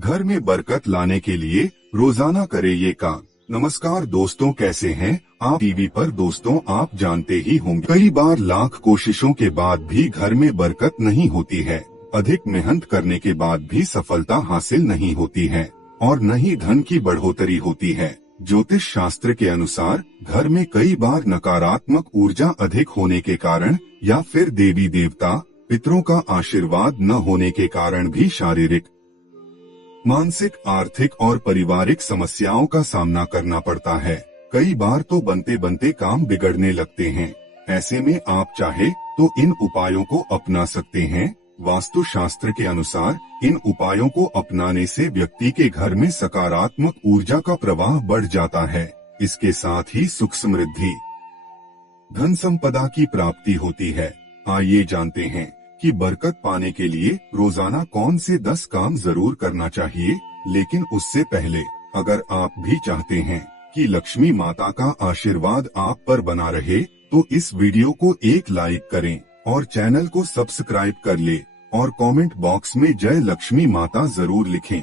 घर में बरकत लाने के लिए रोजाना करे ये काम। नमस्कार दोस्तों, कैसे हैं आप? टीवी पर दोस्तों आप जानते ही होंगे, कई बार लाख कोशिशों के बाद भी घर में बरकत नहीं होती है। अधिक मेहनत करने के बाद भी सफलता हासिल नहीं होती है और न ही धन की बढ़ोतरी होती है। ज्योतिष शास्त्र के अनुसार घर में कई बार नकारात्मक ऊर्जा अधिक होने के कारण या फिर देवी देवता पितरों का आशीर्वाद न होने के कारण भी शारीरिक, मानसिक, आर्थिक और पारिवारिक समस्याओं का सामना करना पड़ता है। कई बार तो बनते बनते काम बिगड़ने लगते हैं। ऐसे में आप चाहे तो इन उपायों को अपना सकते हैं। वास्तु शास्त्र के अनुसार इन उपायों को अपनाने से व्यक्ति के घर में सकारात्मक ऊर्जा का प्रवाह बढ़ जाता है। इसके साथ ही सुख समृद्धि, धन संपदा की प्राप्ति होती है। आइए जानते हैं कि बरकत पाने के लिए रोजाना कौन से 10 काम जरूर करना चाहिए। लेकिन उससे पहले अगर आप भी चाहते हैं कि लक्ष्मी माता का आशीर्वाद आप पर बना रहे तो इस वीडियो को एक लाइक करें और चैनल को सब्सक्राइब कर ले और कमेंट बॉक्स में जय लक्ष्मी माता जरूर लिखें।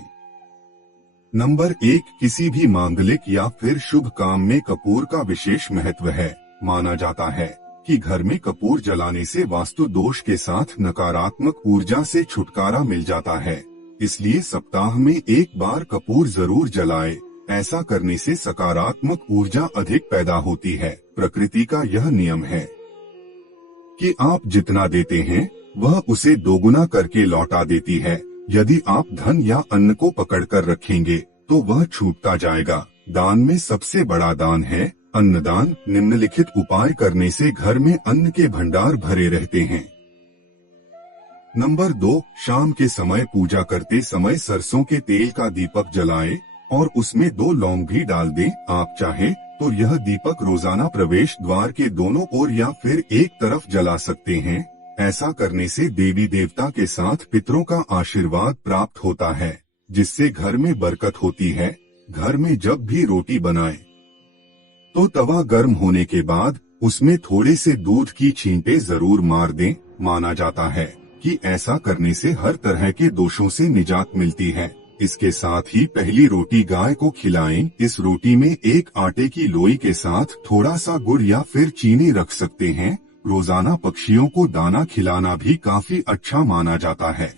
नंबर 1, किसी भी मांगलिक या फिर शुभ काम में कपूर का विशेष महत्व है। माना जाता है कि घर में कपूर जलाने से वास्तु दोष के साथ नकारात्मक ऊर्जा से छुटकारा मिल जाता है। इसलिए सप्ताह में एक बार कपूर जरूर जलाए। ऐसा करने से सकारात्मक ऊर्जा अधिक पैदा होती है। प्रकृति का यह नियम है कि आप जितना देते हैं वह उसे दोगुना करके लौटा देती है। यदि आप धन या अन्न को पकड़कर रखेंगे तो वह छूटता जाएगा। दान में सबसे बड़ा दान है अन्नदान। निम्नलिखित उपाय करने से घर में अन्न के भंडार भरे रहते हैं। नंबर 2, शाम के समय पूजा करते समय सरसों के तेल का दीपक जलाएं और उसमें 2 लौंग भी डाल दें। आप चाहें तो यह दीपक रोजाना प्रवेश द्वार के दोनों ओर या फिर एक तरफ जला सकते हैं। ऐसा करने से देवी देवता के साथ पितरों का आशीर्वाद प्राप्त होता है, जिससे घर में बरकत होती है। घर में जब भी रोटी बनाएं तो तवा गर्म होने के बाद उसमें थोड़े से दूध की छींटे जरूर मार दें। माना जाता है कि ऐसा करने से हर तरह के दोषों से निजात मिलती है। इसके साथ ही पहली रोटी गाय को खिलाएं। इस रोटी में एक आटे की लोई के साथ थोड़ा सा गुड़ या फिर चीनी रख सकते हैं। रोजाना पक्षियों को दाना खिलाना भी काफी अच्छा माना जाता है।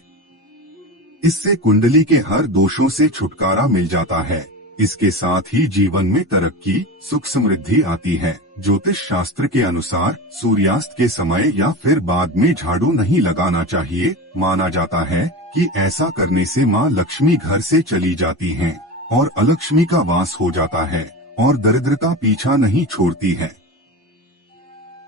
इससे कुंडली के हर दोषों से छुटकारा मिल जाता है। इसके साथ ही जीवन में तरक्की, सुख समृद्धि आती है। ज्योतिष शास्त्र के अनुसार सूर्यास्त के समय या फिर बाद में झाड़ू नहीं लगाना चाहिए। माना जाता है कि ऐसा करने से मां लक्ष्मी घर से चली जाती हैं और अलक्ष्मी का वास हो जाता है और दरिद्रता पीछा नहीं छोड़ती है।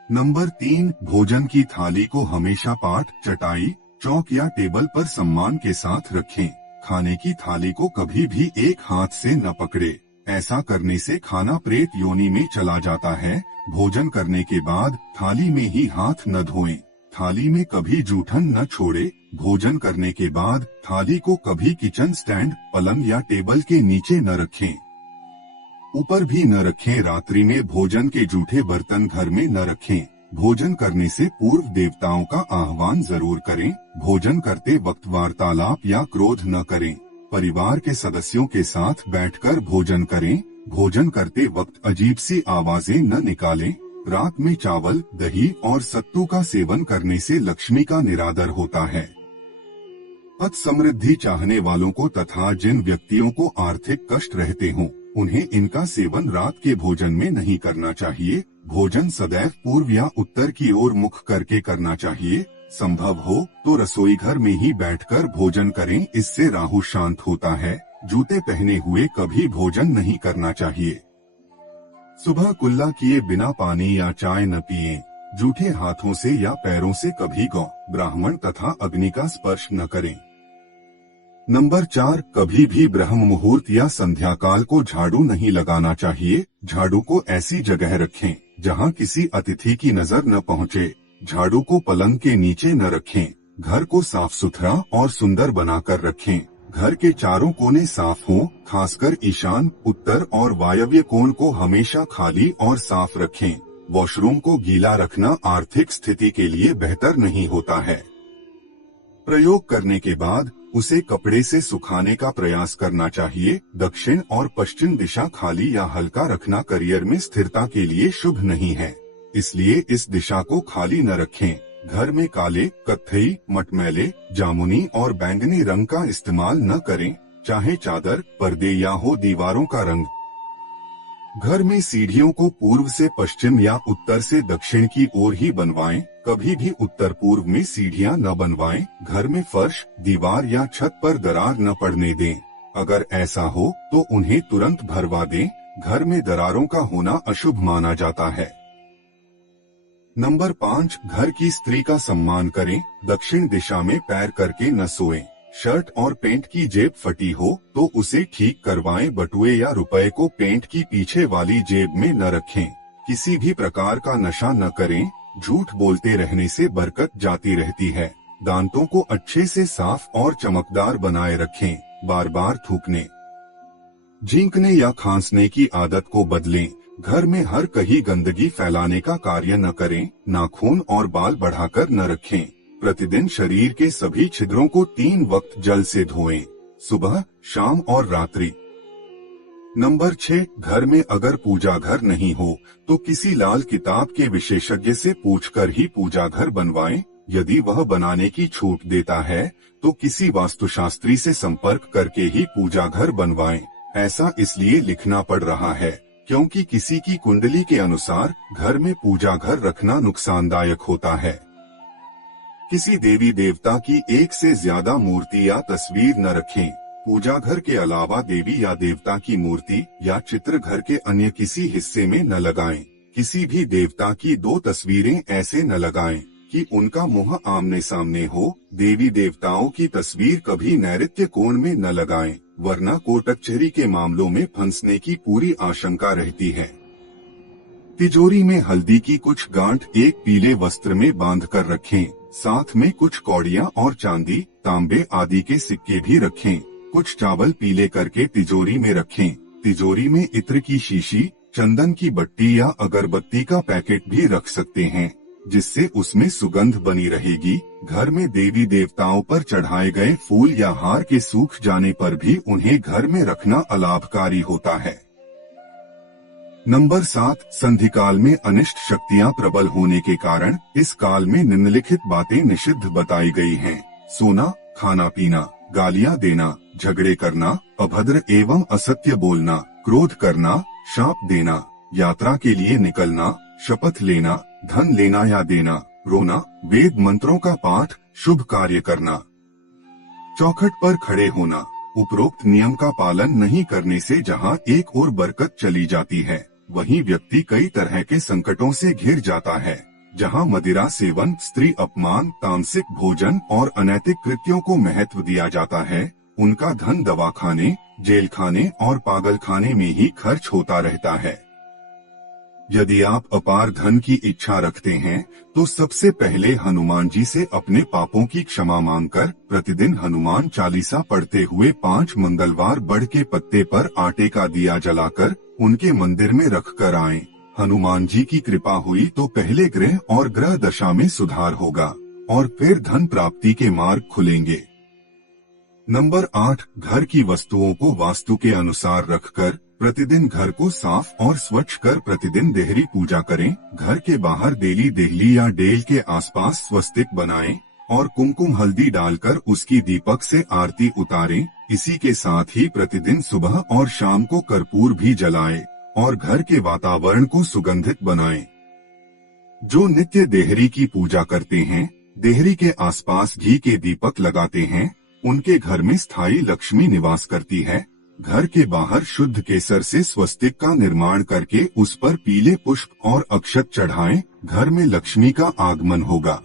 नंबर 3, भोजन की थाली को हमेशा पाट, चटाई, चौक या टेबल पर सम्मान के साथ रखें। खाने की थाली को कभी भी एक हाथ से न पकड़े। ऐसा करने से खाना प्रेत योनि में चला जाता है। भोजन करने के बाद थाली में ही हाथ न धोएं। थाली में कभी जूठन न छोड़े। भोजन करने के बाद थाली को कभी किचन स्टैंड, पलंग या टेबल के नीचे न रखें। ऊपर भी न रखें। रात्रि में भोजन के जूठे बर्तन घर में न रखें। भोजन करने से पूर्व देवताओं का आह्वान जरूर करें। भोजन करते वक्त वार्तालाप या क्रोध न करें। परिवार के सदस्यों के साथ बैठकर भोजन करें। भोजन करते वक्त अजीब सी आवाजें न निकालें। रात में चावल, दही और सत्तू का सेवन करने से लक्ष्मी का निरादर होता है। पद समृद्धि चाहने वालों को तथा जिन व्यक्तियों को आर्थिक कष्ट रहते हों उन्हें इनका सेवन रात के भोजन में नहीं करना चाहिए। भोजन सदैव पूर्व या उत्तर की ओर मुख करके करना चाहिए। संभव हो तो रसोई घर में ही बैठकर भोजन करें। इससे राहु शांत होता है। जूते पहने हुए कभी भोजन नहीं करना चाहिए। सुबह कुल्ला किए बिना पानी या चाय न पिएं। जूठे हाथों से या पैरों से कभी गौ, ब्राह्मण तथा अग्नि का स्पर्श न करें। नंबर 4, कभी भी ब्रह्म मुहूर्त या संध्या काल को झाड़ू नहीं लगाना चाहिए। झाड़ू को ऐसी जगह रखें जहां किसी अतिथि की नजर न पहुंचे। झाड़ू को पलंग के नीचे न रखें। घर को साफ सुथरा और सुंदर बनाकर रखें। घर के चारों कोने साफ हों, खासकर ईशान, उत्तर और वायव्य कोण को हमेशा खाली और साफ रखें। वॉशरूम को गीला रखना आर्थिक स्थिति के लिए बेहतर नहीं होता है। प्रयोग करने के बाद उसे कपड़े से सुखाने का प्रयास करना चाहिए। दक्षिण और पश्चिम दिशा खाली या हल्का रखना करियर में स्थिरता के लिए शुभ नहीं है, इसलिए इस दिशा को खाली न रखें। घर में काले, कत्थई, मटमैले, जामुनी और बैंगनी रंग का इस्तेमाल न करें, चाहे चादर, पर्दे या हो दीवारों का रंग। घर में सीढ़ियों को पूर्व से पश्चिम या उत्तर से दक्षिण की ओर ही बनवाएं, कभी भी उत्तर पूर्व में सीढ़ियां न बनवाएं। घर में फर्श, दीवार या छत पर दरार न पड़ने दें। अगर ऐसा हो तो उन्हें तुरंत भरवा दें। घर में दरारों का होना अशुभ माना जाता है। नंबर 5, घर की स्त्री का सम्मान करें। दक्षिण दिशा में पैर करके न सोएं। शर्ट और पेंट की जेब फटी हो तो उसे ठीक करवाएं। बटुए या रुपए को पेंट की पीछे वाली जेब में न रखें। किसी भी प्रकार का नशा न करें। झूठ बोलते रहने से बरकत जाती रहती है। दांतों को अच्छे से साफ और चमकदार बनाए रखें। बार बार थूकने, झींकने या खांसने की आदत को बदलें। घर में हर कहीं गंदगी फैलाने का कार्य न करें। नाखून और बाल बढ़ाकर न रखें। प्रतिदिन शरीर के सभी छिद्रों को 3 वक्त जल से धोएं, सुबह, शाम और रात्रि। नंबर 6, घर में अगर पूजा घर नहीं हो तो किसी लाल किताब के विशेषज्ञ से पूछकर ही पूजा घर बनवाएं। यदि वह बनाने की छूट देता है तो किसी वास्तुशास्त्री से संपर्क करके ही पूजा घर बनवाएं। ऐसा इसलिए लिखना पड़ रहा है क्योंकि किसी की कुंडली के अनुसार घर में पूजा घर रखना नुकसानदायक होता है। किसी देवी देवता की एक से ज्यादा मूर्ति या तस्वीर न रखें। पूजा घर के अलावा देवी या देवता की मूर्ति या चित्र घर के अन्य किसी हिस्से में न लगाएं। किसी भी देवता की 2 तस्वीरें ऐसे न लगाएं कि उनका मुंह आमने सामने हो। देवी देवताओं की तस्वीर कभी नैऋत्य कोण में न लगाएं, वरना कोर्ट कचहरी के मामलों में फंसने की पूरी आशंका रहती है। तिजोरी में हल्दी की कुछ गांठ एक पीले वस्त्र में बांध कर रखें। साथ में कुछ कौड़ियां और चांदी, तांबे आदि के सिक्के भी रखें। कुछ चावल पीले करके तिजोरी में रखें। तिजोरी में इत्र की शीशी, चंदन की बट्टी या अगरबत्ती का पैकेट भी रख सकते हैं, जिससे उसमें सुगंध बनी रहेगी। घर में देवी देवताओं पर चढ़ाए गए फूल या हार के सूख जाने पर भी उन्हें घर में रखना अलाभकारी होता है। नंबर 7, संधिकाल में अनिष्ट शक्तियां प्रबल होने के कारण इस काल में निम्नलिखित बातें निषिद्ध बताई गई हैं। सोना, खाना पीना, गालियां देना, झगड़े करना, अभद्र एवं असत्य बोलना, क्रोध करना, शाप देना, यात्रा के लिए निकलना, शपथ लेना, धन लेना या देना, रोना, वेद मंत्रों का पाठ, शुभ कार्य करना, चौखट पर खड़े होना। उपरोक्त नियम का पालन नहीं करने से जहां एक ओर बरकत चली जाती है, वहीं व्यक्ति कई तरह के संकटों से घिर जाता है। जहां मदिरा सेवन, स्त्री अपमान, तामसिक भोजन और अनैतिक कृत्यों को महत्व दिया जाता है, उनका धन दवाखाने, जेल खाने और पागल खाने में ही खर्च होता रहता है। यदि आप अपार धन की इच्छा रखते हैं तो सबसे पहले हनुमान जी से अपने पापों की क्षमा मांगकर प्रतिदिन हनुमान चालीसा पढ़ते हुए 5 मंगलवार बड़ के पत्ते पर आटे का दिया जलाकर उनके मंदिर में रख कर आएं। हनुमान जी की कृपा हुई तो पहले ग्रह और ग्रह दशा में सुधार होगा और फिर धन प्राप्ति के मार्ग खुलेंगे। नंबर 8, घर की वस्तुओं को वास्तु के अनुसार रखकर प्रतिदिन घर को साफ और स्वच्छ कर प्रतिदिन देहरी पूजा करें। घर के बाहर देली देहली या डेल के आसपास स्वस्तिक बनाएं और कुमकुम हल्दी डालकर उसकी दीपक से आरती उतारें। इसी के साथ ही प्रतिदिन सुबह और शाम को कर्पूर भी जलाएं और घर के वातावरण को सुगंधित बनाएं। जो नित्य देहरी की पूजा करते हैं, देहरी के आसपास घी के दीपक लगाते हैं, उनके घर में स्थायी लक्ष्मी निवास करती है। घर के बाहर शुद्ध केसर से स्वस्तिक का निर्माण करके उस पर पीले पुष्प और अक्षत चढ़ाएं, घर में लक्ष्मी का आगमन होगा।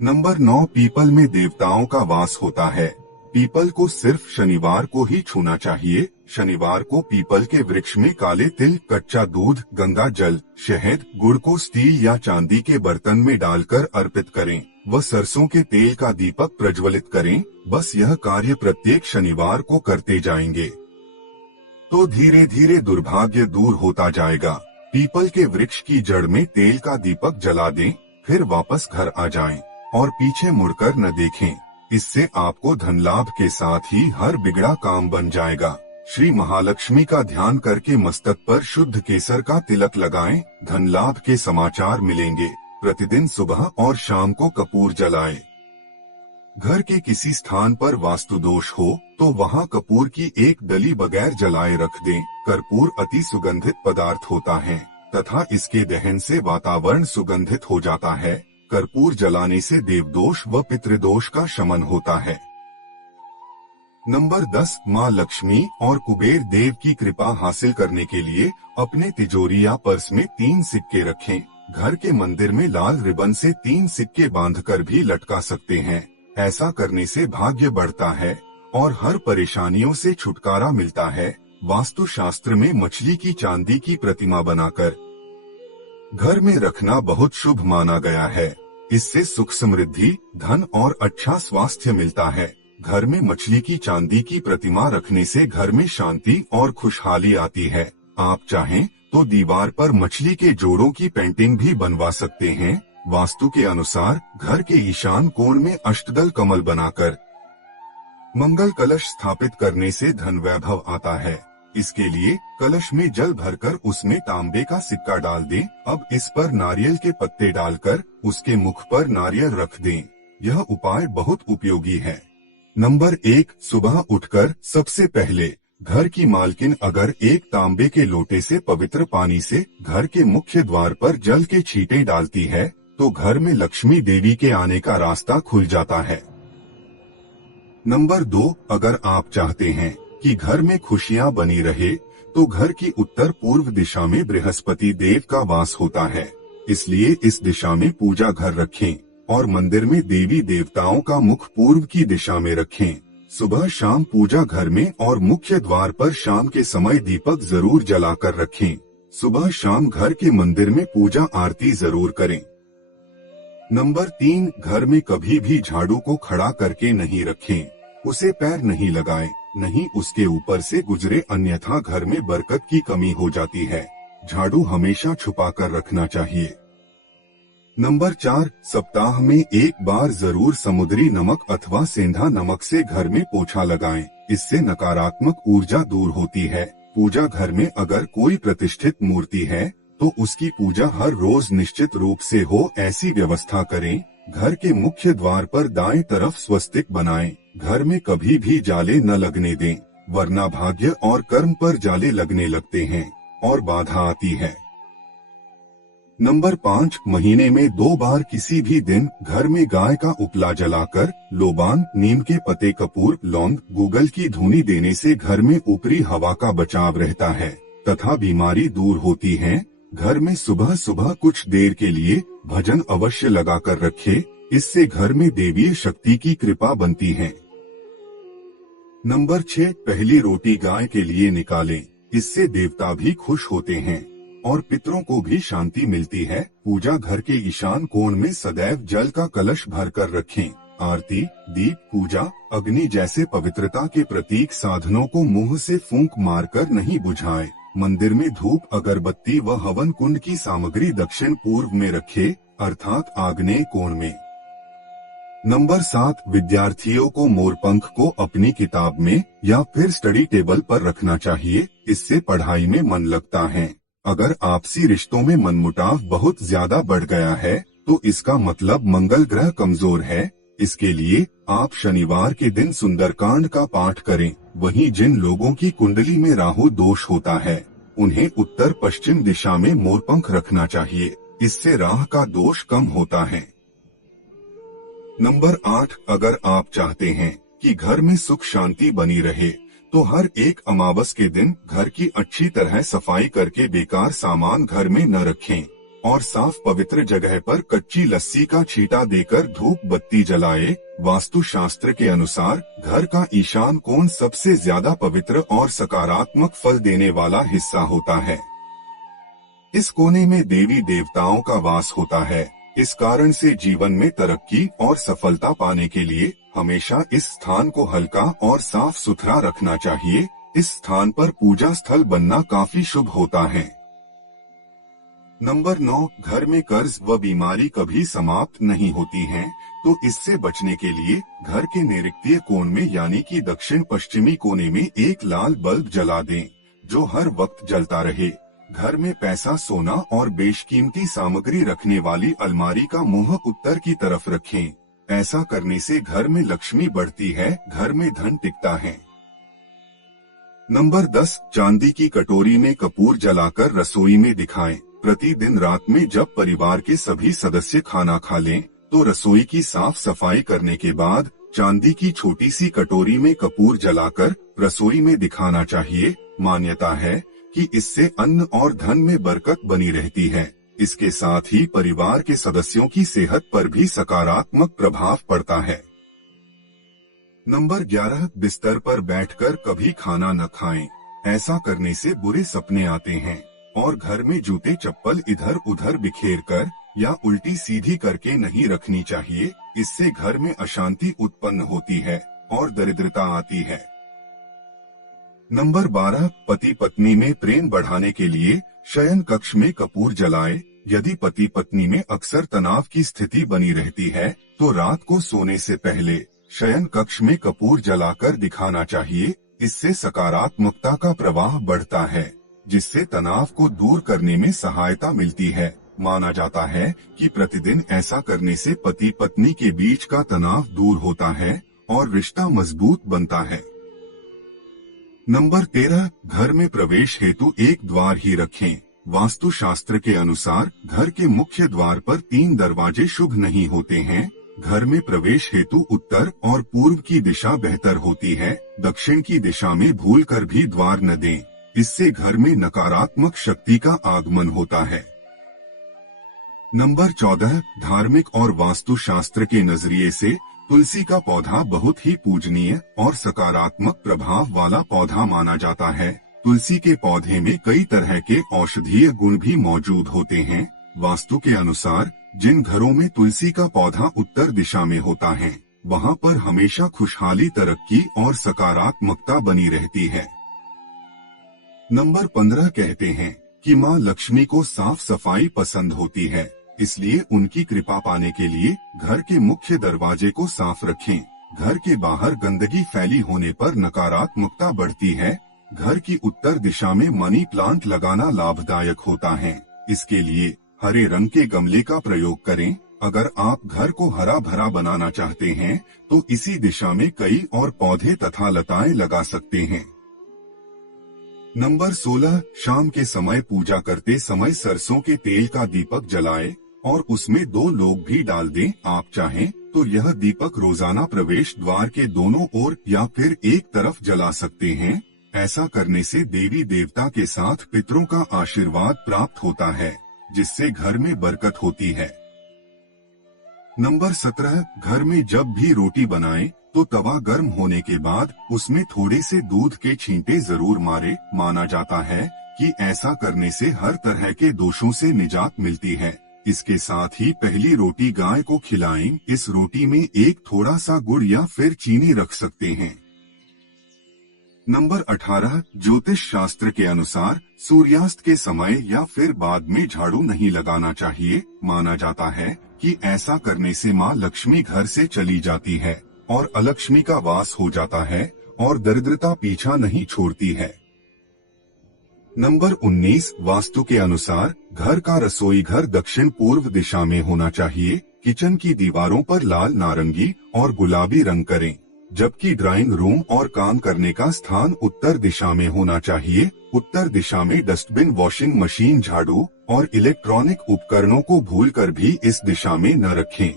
नंबर 9, पीपल में देवताओं का वास होता है। पीपल को सिर्फ शनिवार को ही छूना चाहिए। शनिवार को पीपल के वृक्ष में काले तिल, कच्चा दूध, गंगा जल, शहद, गुड़ को स्टील या चांदी के बर्तन में डालकर अर्पित करें व सरसों के तेल का दीपक प्रज्वलित करें। बस यह कार्य प्रत्येक शनिवार को करते जाएंगे तो धीरे धीरे दुर्भाग्य दूर होता जाएगा। पीपल के वृक्ष की जड़ में तेल का दीपक जला दें, फिर वापस घर आ जाएं और पीछे मुड़कर न देखें। इससे आपको धन लाभ के साथ ही हर बिगड़ा काम बन जाएगा। श्री महालक्ष्मी का ध्यान करके मस्तक पर शुद्ध केसर का तिलक लगाएं, धन लाभ के समाचार मिलेंगे। प्रतिदिन सुबह और शाम को कपूर जलाएं। घर के किसी स्थान पर वास्तु दोष हो तो वहां कपूर की एक डली बगैर जलाए रख दें। कर्पूर अति सुगंधित पदार्थ होता है तथा इसके दहन से वातावरण सुगंधित हो जाता है। कर्पूर जलाने से देवदोष व पितृदोष का शमन होता है। नंबर 10, माँ लक्ष्मी और कुबेर देव की कृपा हासिल करने के लिए अपने तिजोरी या पर्स में 3 सिक्के रखें। घर के मंदिर में लाल रिबन से 3 सिक्के बांधकर भी लटका सकते हैं। ऐसा करने से भाग्य बढ़ता है और हर परेशानियों से छुटकारा मिलता है। वास्तु शास्त्र में मछली की चांदी की प्रतिमा बनाकर घर में रखना बहुत शुभ माना गया है। इससे सुख समृद्धि, धन और अच्छा स्वास्थ्य मिलता है। घर में मछली की चांदी की प्रतिमा रखने से घर में शांति और खुशहाली आती है। आप चाहें तो दीवार पर मछली के जोड़ों की पेंटिंग भी बनवा सकते हैं। वास्तु के अनुसार घर के ईशान कोण में अष्टदल कमल बनाकर मंगल कलश स्थापित करने से धन वैभव आता है। इसके लिए कलश में जल भरकर उसमें तांबे का सिक्का डाल दें। अब इस पर नारियल के पत्ते डालकर उसके मुख पर नारियल रख दें। यह उपाय बहुत उपयोगी है। नंबर 1, सुबह उठकर सबसे पहले घर की मालकिन अगर एक तांबे के लोटे से पवित्र पानी से घर के मुख्य द्वार पर जल के छींटे डालती है तो घर में लक्ष्मी देवी के आने का रास्ता खुल जाता है। नंबर 2, अगर आप चाहते हैं कि घर में खुशियां बनी रहे तो घर की उत्तर पूर्व दिशा में बृहस्पति देव का वास होता है। इसलिए इस दिशा में पूजा घर रखें और मंदिर में देवी देवताओं का मुख पूर्व की दिशा में रखें। सुबह शाम पूजा घर में और मुख्य द्वार पर शाम के समय दीपक जरूर जलाकर रखें। सुबह शाम घर के मंदिर में पूजा आरती जरूर करें। नंबर 3, घर में कभी भी झाड़ू को खड़ा करके नहीं रखें। उसे पैर नहीं लगाएं, नहीं उसके ऊपर से गुजरे, अन्यथा घर में बरकत की कमी हो जाती है। झाड़ू हमेशा छुपा कर रखना चाहिए। नंबर 4, सप्ताह में एक बार जरूर समुद्री नमक अथवा सेंधा नमक से घर में पोछा लगाएं। इससे नकारात्मक ऊर्जा दूर होती है। पूजा घर में अगर कोई प्रतिष्ठित मूर्ति है तो उसकी पूजा हर रोज निश्चित रूप से हो, ऐसी व्यवस्था करें। घर के मुख्य द्वार पर दाएं तरफ स्वस्तिक बनाएं। घर में कभी भी जाले न लगने दें, वरना भाग्य और कर्म पर जाले लगने लगते हैं और बाधा आती है। नंबर 5, महीने में 2 बार किसी भी दिन घर में गाय का उपला जलाकर लोबान, नीम के पत्ते, कपूर, लौंग, गूगल की धुनी देने से घर में ऊपरी हवा का बचाव रहता है तथा बीमारी दूर होती है। घर में सुबह सुबह कुछ देर के लिए भजन अवश्य लगाकर रखें। इससे घर में देवीय शक्ति की कृपा बनती है। नंबर 6, पहली रोटी गाय के लिए निकालें। इससे देवता भी खुश होते हैं और पितरों को भी शांति मिलती है। पूजा घर के ईशान कोण में सदैव जल का कलश भरकर रखें। आरती, दीप, पूजा, अग्नि जैसे पवित्रता के प्रतीक साधनों को मुंह से फूंक मारकर नहीं बुझाएं। मंदिर में धूप, अगरबत्ती व हवन कुंड की सामग्री दक्षिण पूर्व में रखे, अर्थात आग्नेय कोण में। नंबर 7, विद्यार्थियों को मोरपंख को अपनी किताब में या फिर स्टडी टेबल पर रखना चाहिए। इससे पढ़ाई में मन लगता है। अगर आपसी रिश्तों में मनमुटाव बहुत ज्यादा बढ़ गया है तो इसका मतलब मंगल ग्रह कमजोर है। इसके लिए आप शनिवार के दिन सुंदरकांड का पाठ करें। वहीं जिन लोगों की कुंडली में राहु दोष होता है उन्हें उत्तर पश्चिम दिशा में मोरपंख रखना चाहिए। इससे राह का दोष कम होता है। नंबर 8, अगर आप चाहते हैं कि घर में सुख शांति बनी रहे तो हर एक अमावस के दिन घर की अच्छी तरह सफाई करके बेकार सामान घर में न रखें और साफ पवित्र जगह पर कच्ची लस्सी का छींटा देकर धूप बत्ती जलाए। वास्तु शास्त्र के अनुसार घर का ईशान कोण सबसे ज्यादा पवित्र और सकारात्मक फल देने वाला हिस्सा होता है। इस कोने में देवी देवताओं का वास होता है। इस कारण से जीवन में तरक्की और सफलता पाने के लिए हमेशा इस स्थान को हल्का और साफ सुथरा रखना चाहिए। इस स्थान पर पूजा स्थल बनना काफी शुभ होता है। नंबर 9, घर में कर्ज व बीमारी कभी समाप्त नहीं होती हैं, तो इससे बचने के लिए घर के नैऋत्य कोण में यानी कि दक्षिण पश्चिमी कोने में एक लाल बल्ब जला दें, जो हर वक्त जलता रहे। घर में पैसा, सोना और बेशकीमती सामग्री रखने वाली अलमारी का मुंह उत्तर की तरफ रखें। ऐसा करने से घर में लक्ष्मी बढ़ती है, घर में धन टिकता है। नंबर 10, चांदी की कटोरी में कपूर जलाकर रसोई में दिखाएं। प्रतिदिन रात में जब परिवार के सभी सदस्य खाना खा लें, तो रसोई की साफ सफाई करने के बाद चांदी की छोटी सी कटोरी में कपूर जलाकर रसोई में दिखाना चाहिए। मान्यता है कि इससे अन्न और धन में बरकत बनी रहती है। इसके साथ ही परिवार के सदस्यों की सेहत पर भी सकारात्मक प्रभाव पड़ता है। नंबर 11, बिस्तर पर बैठकर कभी खाना न खाएं। ऐसा करने से बुरे सपने आते हैं और घर में जूते चप्पल इधर उधर बिखेर कर या उल्टी सीधी करके नहीं रखनी चाहिए। इससे घर में अशांति उत्पन्न होती है और दरिद्रता आती है। नंबर 12, पति पत्नी में प्रेम बढ़ाने के लिए शयन कक्ष में कपूर जलाएं। यदि पति पत्नी में अक्सर तनाव की स्थिति बनी रहती है, तो रात को सोने से पहले शयन कक्ष में कपूर जलाकर दिखाना चाहिए। इससे सकारात्मकता का प्रवाह बढ़ता है, जिससे तनाव को दूर करने में सहायता मिलती है। माना जाता है कि प्रतिदिन ऐसा करने से पति पत्नी के बीच का तनाव दूर होता है और रिश्ता मजबूत बनता है। नंबर 13, घर में प्रवेश हेतु एक द्वार ही रखें। वास्तु शास्त्र के अनुसार घर के मुख्य द्वार पर 3 दरवाजे शुभ नहीं होते हैं। घर में प्रवेश हेतु उत्तर और पूर्व की दिशा बेहतर होती है। दक्षिण की दिशा में भूलकर भी द्वार न दें, इससे घर में नकारात्मक शक्ति का आगमन होता है। नंबर 14, धार्मिक और वास्तु शास्त्र के नजरिए से तुलसी का पौधा बहुत ही पूजनीय और सकारात्मक प्रभाव वाला पौधा माना जाता है। तुलसी के पौधे में कई तरह के औषधीय गुण भी मौजूद होते हैं। वास्तु के अनुसार जिन घरों में तुलसी का पौधा उत्तर दिशा में होता है, वहां पर हमेशा खुशहाली, तरक्की और सकारात्मकता बनी रहती है। नंबर 15 कहते हैं कि मां लक्ष्मी को साफ सफाई पसंद होती है, इसलिए उनकी कृपा पाने के लिए घर के मुख्य दरवाजे को साफ रखें। घर के बाहर गंदगी फैली होने पर नकारात्मकता बढ़ती है। घर की उत्तर दिशा में मनी प्लांट लगाना लाभदायक होता है। इसके लिए हरे रंग के गमले का प्रयोग करें। अगर आप घर को हरा भरा बनाना चाहते हैं, तो इसी दिशा में कई और पौधे तथा लताएं लगा सकते हैं। नंबर 16, शाम के समय पूजा करते समय सरसों के तेल का दीपक जलाएं और उसमें 2 लौंग भी डाल दें। आप चाहें तो यह दीपक रोजाना प्रवेश द्वार के दोनों ओर या फिर एक तरफ जला सकते हैं। ऐसा करने से देवी देवता के साथ पितरों का आशीर्वाद प्राप्त होता है, जिससे घर में बरकत होती है। नंबर 17, घर में जब भी रोटी बनाएं, तो तवा गर्म होने के बाद उसमें थोड़े से दूध के छींटे जरूर मारे। माना जाता है कि ऐसा करने से हर तरह के दोषों से निजात मिलती है। इसके साथ ही पहली रोटी गाय को खिलाएं। इस रोटी में एक थोड़ा सा गुड़ या फिर चीनी रख सकते हैं। नंबर 18, ज्योतिष शास्त्र के अनुसार सूर्यास्त के समय या फिर बाद में झाड़ू नहीं लगाना चाहिए। माना जाता है कि ऐसा करने से मां लक्ष्मी घर से चली जाती है और अलक्ष्मी का वास हो जाता है और दरिद्रता पीछा नहीं छोड़ती है। नंबर 19, वास्तु के अनुसार घर का रसोई घर दक्षिण पूर्व दिशा में होना चाहिए। किचन की दीवारों पर लाल, नारंगी और गुलाबी रंग करें, जबकि ड्राइंग रूम और काम करने का स्थान उत्तर दिशा में होना चाहिए। उत्तर दिशा में डस्टबिन, वॉशिंग मशीन, झाड़ू और इलेक्ट्रॉनिक उपकरणों को भूलकर भी इस दिशा में न रखें।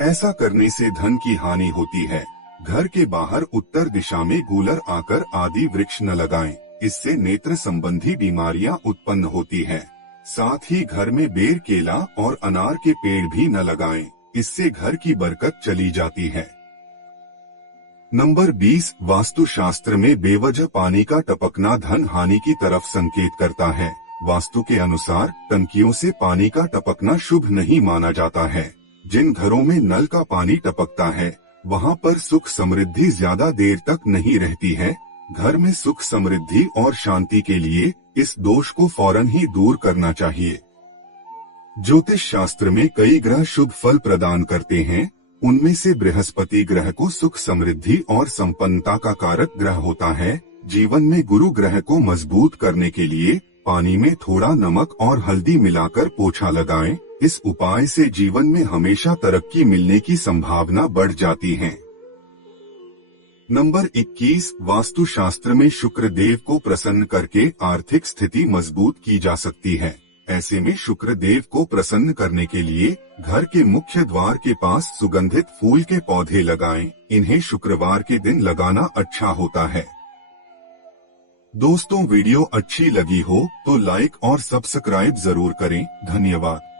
ऐसा करने से धन की हानि होती है। घर के बाहर उत्तर दिशा में गूलर, आकर आदि वृक्ष न लगाएं, इससे नेत्र संबंधी बीमारियां उत्पन्न होती है। साथ ही घर में बेर, केला और अनार के पेड़ भी न लगाएं, इससे घर की बरकत चली जाती है। नंबर 20, वास्तु शास्त्र में बेवजह पानी का टपकना धन हानि की तरफ संकेत करता है। वास्तु के अनुसार टंकियों से पानी का टपकना शुभ नहीं माना जाता है। जिन घरों में नल का पानी टपकता है, वहां पर सुख समृद्धि ज्यादा देर तक नहीं रहती है। घर में सुख समृद्धि और शांति के लिए इस दोष को फौरन ही दूर करना चाहिए। ज्योतिष शास्त्र में कई ग्रह शुभ फल प्रदान करते हैं। उनमें से बृहस्पति ग्रह को सुख, समृद्धि और संपन्नता का कारक ग्रह होता है। जीवन में गुरु ग्रह को मजबूत करने के लिए पानी में थोड़ा नमक और हल्दी मिलाकर पोछा लगाएं। इस उपाय से जीवन में हमेशा तरक्की मिलने की संभावना बढ़ जाती है। नंबर 21, वास्तु शास्त्र में शुक्र देव को प्रसन्न करके आर्थिक स्थिति मजबूत की जा सकती है। ऐसे में शुक्र देव को प्रसन्न करने के लिए घर के मुख्य द्वार के पास सुगंधित फूल के पौधे लगाएं। इन्हें शुक्रवार के दिन लगाना अच्छा होता है। दोस्तों, वीडियो अच्छी लगी हो तो लाइक और सब्सक्राइब जरूर करें। धन्यवाद।